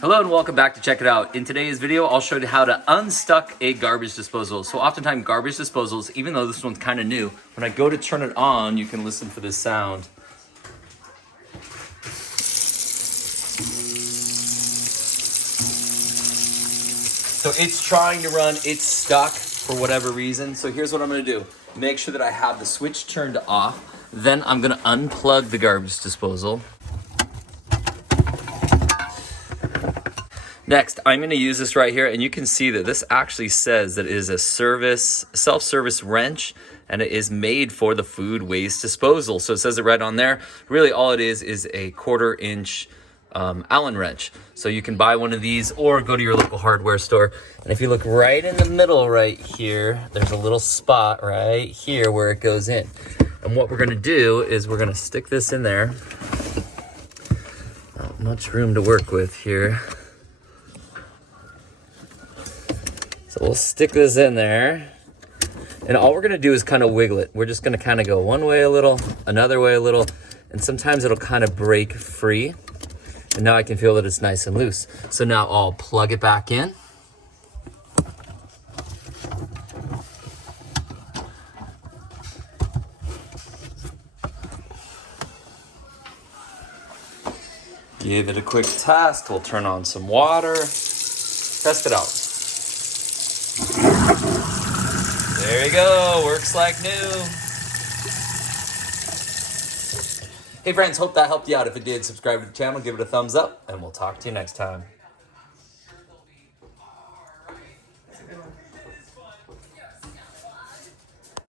Hello and welcome back to Check It Out. In today's video, I'll show you how to unstuck a garbage disposal. So oftentimes garbage disposals, even though this one's kind of new, when I go to turn it on, you can listen for this sound. So it's trying to run, it's stuck for whatever reason. So here's what I'm gonna do. Make sure that I have the switch turned off. Then I'm gonna unplug the garbage disposal. Next, I'm gonna use this right here, and you can see that this actually says that it is a self-service wrench, and it is made for the food waste disposal. So it says it right on there. Really all it is a 1/4 inch Allen wrench. So you can buy one of these or go to your local hardware store. And if you look right in the middle right here, there's a little spot right here where it goes in. And what we're gonna do is we're gonna stick this in there. Not much room to work with here. So we'll stick this in there, and all we're gonna do is kind of wiggle it. We're just gonna kind of go one way a little, another way a little, and sometimes it'll kind of break free. And now I can feel that it's nice and loose. So now I'll plug it back in. Give it a quick test. We'll turn on some water, test it out. There you go, works like new. Hey friends, hope that helped you out. If it did, subscribe to the channel, give it a thumbs up, and we'll talk to you next time.